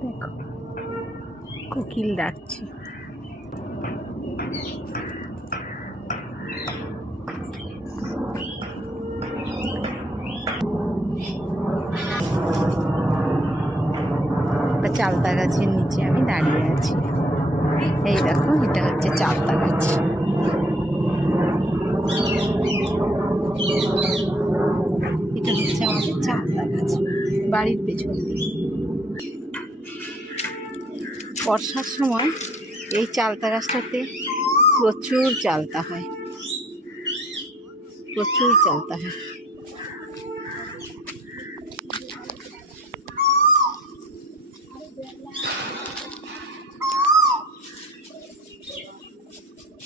দেখো কোকিল ডাকছে। চালতা গাছের নিচে আমি দাঁড়িয়ে আছি। এই দেখো, এটা হচ্ছে চালতা গাছ। এটা হচ্ছে আমাদের চালতা গাছ, বাড়ির পেছন দিকে। বর্ষার সময় এই চালতা গাছটাতে প্রচুর চালতা হয়, প্রচুর চালতা হয়।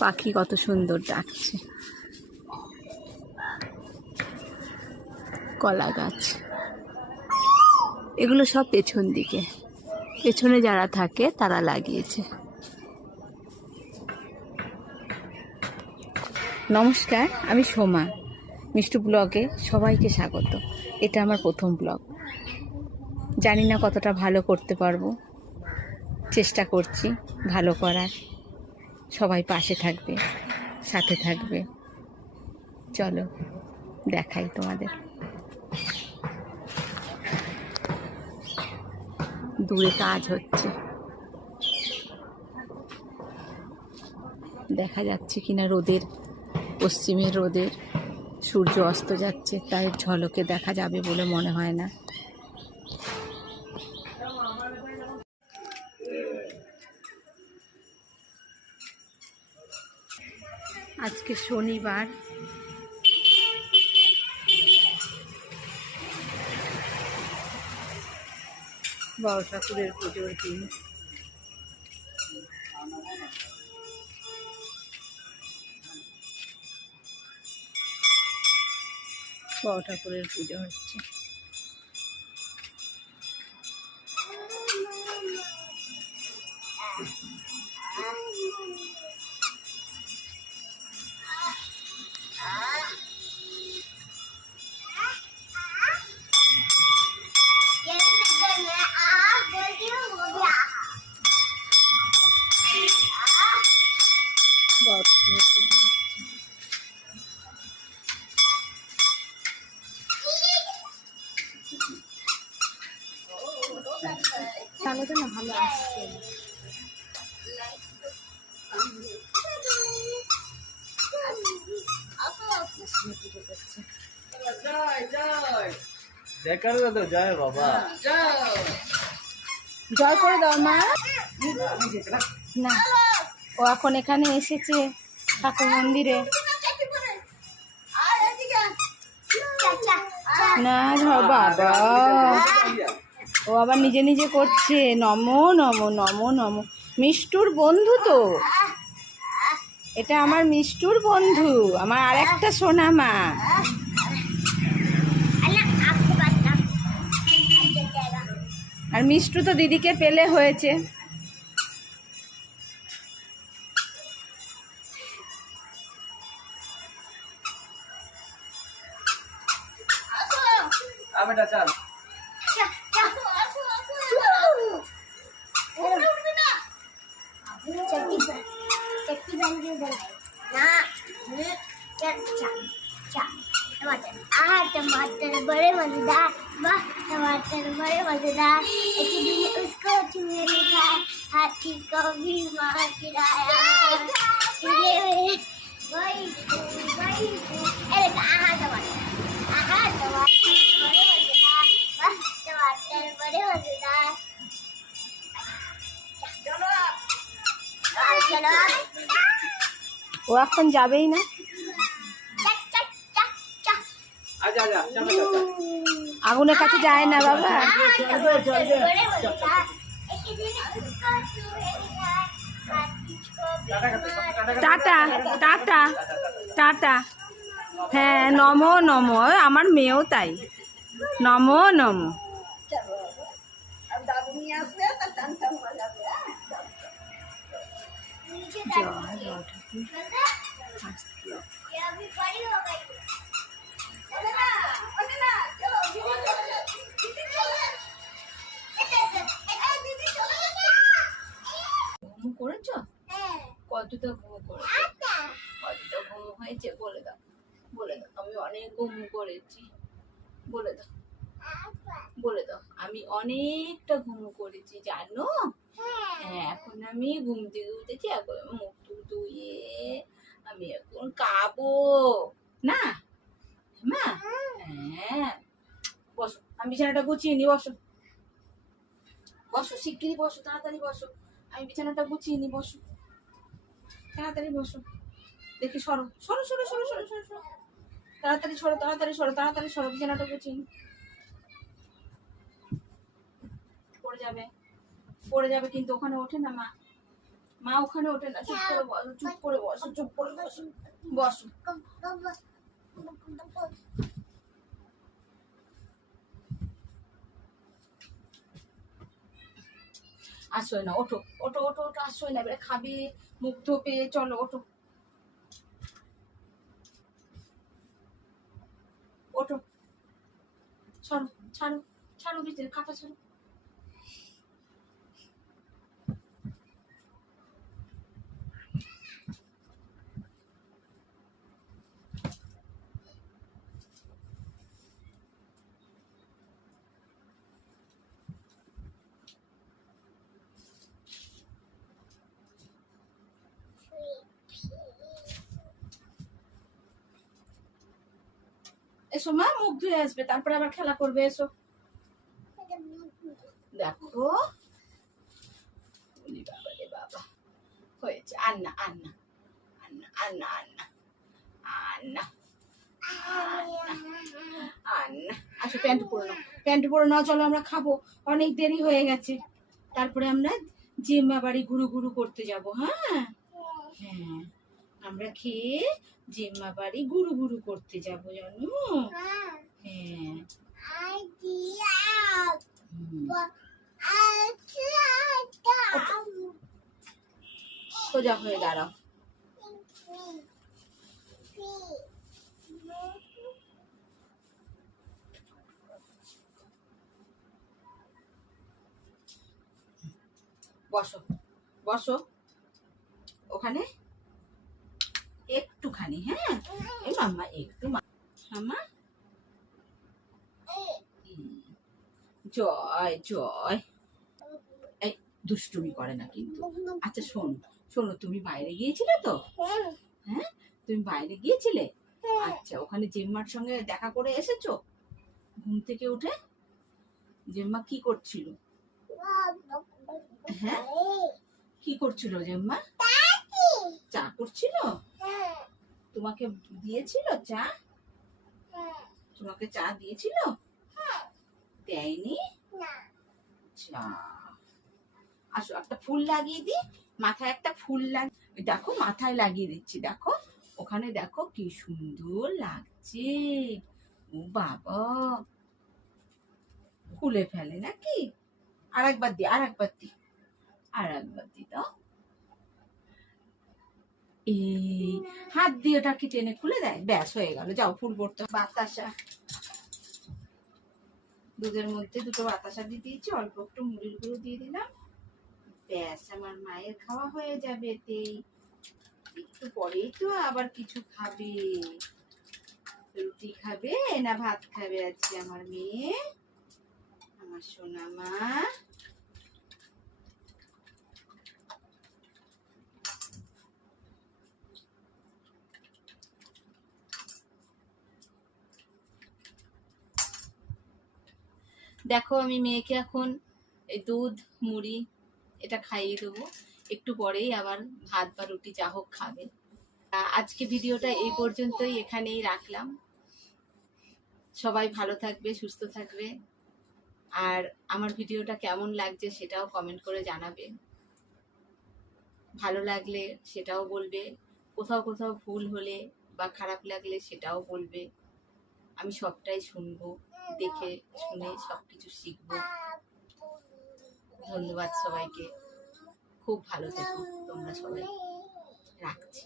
পাখি কত সুন্দর ডাকছে। কলা গাছ, এগুলো সব পেছন দিকে, পেছনে যারা থাকে তারা লাগিয়েছে। নমস্কার, আমি সোমা। মিষ্টু ব্লগে সবাইকে স্বাগত। এটা আমার প্রথম ব্লগ। জানি না কতটা ভালো করতে পারবো, চেষ্টা করছি ভালো করার। সবাই পাশে থাকবে, সাথে থাকবে। চলো দেখাই তোমাদের। দূরে কাজ হচ্ছে, দেখা যাচ্ছে কিনা রোদের, পশ্চিমের রোদের সূর্য অস্ত যাচ্ছে, তাই ঝলকে দেখা যাবে বলে মনে হয় না। আজকে শনিবার, বড় ঠাকুরের পুজোর দিন। বড় ঠাকুরের পুজো হচ্ছে। তাহলে তো না ভালো আসছে। জয় বাবা, জয় করে দাও মা। না, ও এখন এখানে এসেছে ঠাকুর মন্দিরে। না বাবা, ও আবার নিজে নিজে করছে। নমো নমো নমো নমো। মিষ্টুর বন্ধু তো এটা, আমার মিষ্টুর বন্ধু, আমার আরেকটা সোনা মা। আর মিষ্টু তো দিদিকে পেলে হয়েছে। বেটা চল। टमाटर बड़े मजेदार, वाह टमाटर बड़े मजेदार। एक दिन उसको चूहे खाया, हाथी को भी मार गिराया। अरे कहाँ टमाटर, टमाटर बड़े मजेदार, वाह टमाटर बड़े मजेदार। चलो ও এখন যাবেই না। আগুনের কাছে যায় না বাবা। Tata tata tata. হ্যাঁ, নমো নমো। আমার মেয়েও তাই, নমো নমো। করেছো? হ্যাঁ কতটা ঘুমো করেছো? আটা কতটা ঘুমো হয়েছে বলে দাও, বলে দাও। আমি অনেক ঘুমো করেছি, বলে দাও, বলে দাও। আমি অনেকটা ঘুমো করেছি জানো। হ্যাঁ, এখন আমি ঘুম থেকে উঠেছি, এখন আমি মুখ টুক ধুয়ে আমি এখন খাবো না মা। হ্যাঁ, বসো, আমি বিছানাটা গুছিয়ে নি, বসো বসো, শিগগিরই বসো, তাড়াতাড়ি বসো, আমি বিছানাটা গুছিয়ে নি, বসো তাড়াতাড়ি বসো। দেখি সরো সরো সরো সরো সরো সরো সরো, তাড়াতাড়ি সরো, তাড়াতাড়ি সরো, তাড়াতাড়ি সরো, বিছানাটা গুছিয়ে নি। পড়ে যাবে, পড়ে যাবে কিন্তু, ওখানে ওঠে না মা, মা ওখানে ওঠে না, চুপ করে বসো, চুপ করে বসো, চুপ করে বসো, বসো। আসোই না, ওঠো ওঠো ওঠো ওঠো, আসোই না, এবারে খাবে, মুখ ধোবে, চলো ওঠো ওঠো, সরো, ছাড়ো ছাড়ো, বিছানা কাঁথা ছাড়ো। এসো মা, মুখ ধুয়ে আসবে, তারপরে আবার খেলা করবে, এসো। দেখো, ওরে বাবা রে বাবা, হয়েছে, আর না আর না আর না আর না আর না আর না আর না। আসো, প্যান্ট পরে নাও, প্যান্ট পরে নাও, চলো আমরা খাবো, অনেক দেরি হয়ে গেছে। তারপরে আমরা জিম্মা বাড়ি ঘুরু ঘুরু করতে যাব। হ্যাঁ হ্যাঁ, আমরা খেয়ে জিম্মা বাড়ি ঘুরু ঘুরু করতে যাব জানো। হ্যাঁ, হুম। সোজা হয়ে দাঁড়াও। বসো বসো ওখানে একটুখানি। হ্যাঁ, এই মাম্মা একটু, মাম্মা জয় জয়। এই দুষ্টুমি করে না কিন্তু। আচ্ছা শোনো শোনো, তুমি বাইরে গিয়েছিলে তো? হ্যাঁ, তুমি বাইরে গিয়েছিলে? আচ্ছা, ওখানে জেম্মার সঙ্গে দেখা করে এসেছো? ঘুম থেকে উঠে জেম্মা কি করছিল? হ্যাঁ, কি করছিল জেম্মা? চা করছিল? তোমাকে দিয়েছিল চা? তোমাকে চা দিয়েছিল? দেয়নি? আচ্ছা, আসো একটা ফুল লাগিয়ে দি, মাথায় একটা ফুল লাগিয়ে, দেখো মাথায় লাগিয়ে দিচ্ছি, দেখো ওখানে, দেখো কি সুন্দর লাগছে। ও বাবা, খুলে ফেলে নাকি? আর একবার দি, আর একবার দি, আর একবার দি দাও। এই হাত দিয়ে ওটাকে টেনে খুলে দেয়, ব্যাস হয়ে গেল। যাও ফুল ভরতে। বাতাসা, দুধের মধ্যে দুটো বাতাসা দিয়ে দিয়েছি, অল্প একটু মুড়ির গুঁড়ো দিয়ে দিলাম, ব্যাস আমার মায়ের খাওয়া হয়ে যাবে এতেই। একটু পরেই তো আবার কিছু খাবে, রুটি খাবে না ভাত খাবে আজকে আমার মেয়ে, আমার সোনা মা। দেখো, আমি মেয়েকে এখন এই দুধ মুড়ি এটা খাইয়ে দেবো, একটু পরেই আবার ভাত বা রুটি যা হোক খাবে। আজকে ভিডিওটা এই পর্যন্তই, এখানেই রাখলাম। সবাই ভালো থাকবে, সুস্থ থাকবে, আর আমার ভিডিওটা কেমন লাগছে সেটাও কমেন্ট করে জানাবে। ভালো লাগলে সেটাও বলবে, কোথাও কোথাও ভুল হলে বা খারাপ লাগলে সেটাও বলবে। আমি সবটাই শুনবো, দেখে শুনে সবকিছু শিখবো। ধন্যবাদ সবাইকে, খুব ভালো থেকো তোমরা সবাই, রাখছি।